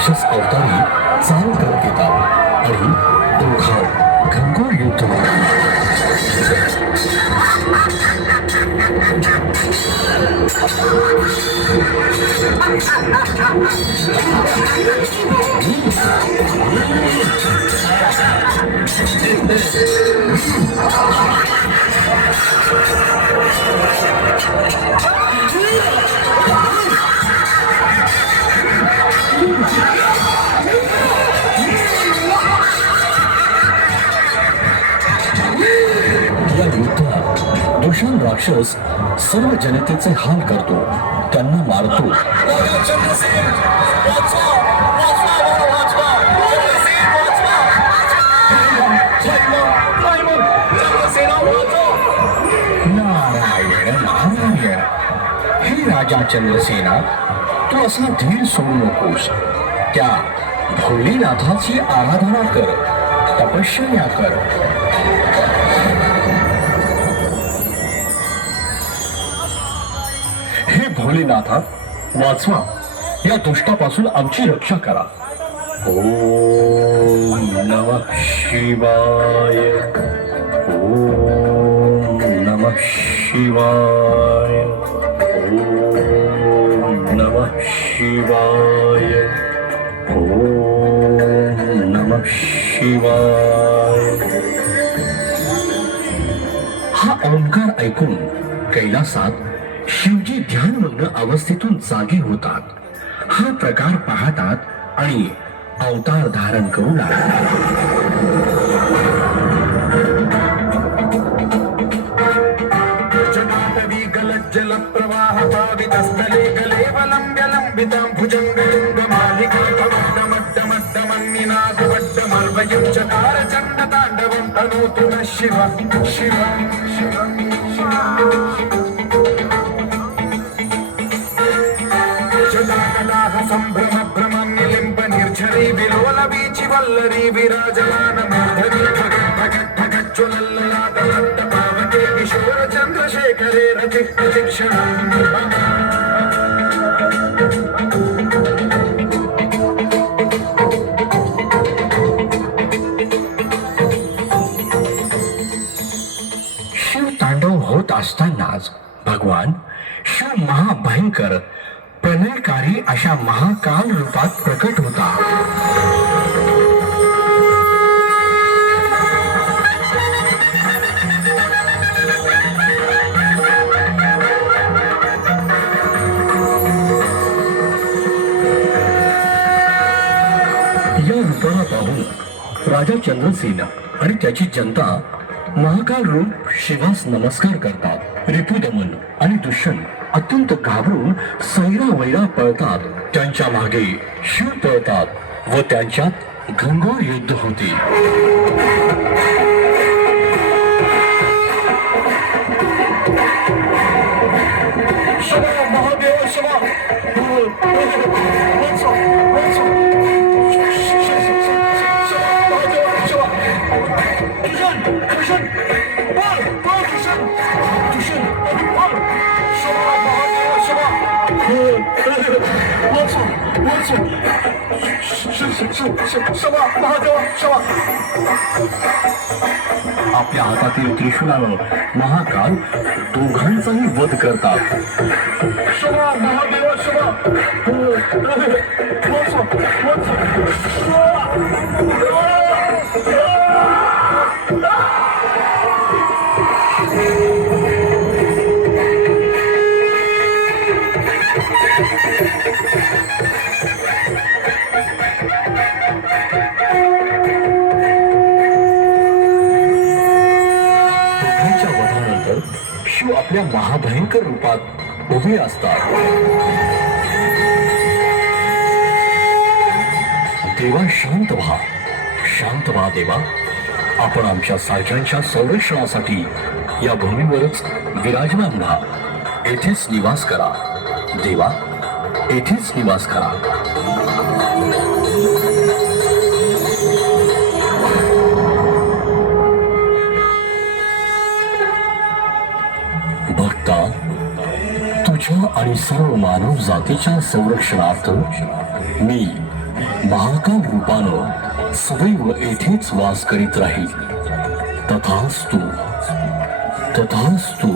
राक्षस अवतारी चाल करत येतात आणि दोघांत घनघोर युद्ध होते. या युद्धात दुशान राक्षस सर्व जनतेचे हाल करतो, त्यांना मारतो. नारायण नारायण, हे राजा चंद्रसेना, तू असा धीर सोडू नकोस. त्या भोलेनाथाची आराधना कर, तपश्चर्या कर. हे भोलेनाथा, वाचवा, या दुष्टापासून आमची रक्षा करा. ओम नमः शिवाय. ओम नमः शिवाय. ओम नमः शिवाय. ओम नमः शिवाय. हा ओंकार ऐकून कैलासात शिवजी ध्यानमग्न अवस्थेतून जागे होतात. हा प्रकार पाहतात आणि अवतार धारण करू लागतात. जटाटवी गलज्जल प्रवाह पावितस्थले कलेवलम्ब्य लम्बितां भुजङ्गलिङ्गमालिकामड्डमड्डमन्निनादवड्डमर्वयुं चकार चण्डताण्डवं तनोतु नः शिव शिव जटाकलाः सम्भ्रम भ्रमं निलिम्ब निर्झरी विलोल वीचि वल्लरी विराजमान मूर्धनि भगत् भगत् भगत् ज्वलल्ललाटलट्ट पावके किशोर चन्द्रशेखरे रचित प्रशिक्षणम्. शिव तांडव होत असतानाच भगवान शिव महाभयंकर प्रलयकारी अशा महाकाल रूपात प्रकट होता. या रूपाला पाहून राजा चंद्रसेन आणि त्याची जनता महाकाल रूप शिवास नमस्कार करतात. रिपुदमन आणि दुष्यंत अत्यंत घाबरून सैरावैरा पळतात. त्यांच्या मागे शिव पळतात व त्यांच्यात घनघोर युद्ध होते. शिवा महादेव शिवा. आपल्या हातातील त्रिशूलानं महाकाल दोघांचाही वध करतात. शिवा महादेव शिवा. शिव आपल्या महाभयंकर रूपात उभे असतात. देवा शांत व्हा, शांत व्हा देवा. आपण आमच्या सारख्यांच्या संरक्षणासाठी या भूमीवरच विराजमान व्हा. येथेच निवास करा देवा, येथेच निवास करा. भक्ता, तुझ्या आणि सर्व मानव जातीच्या संरक्षणार्थ मी महाकाल रूपानं सदैव येथेच वास करीत राहील. तथास्तु तथास्तु.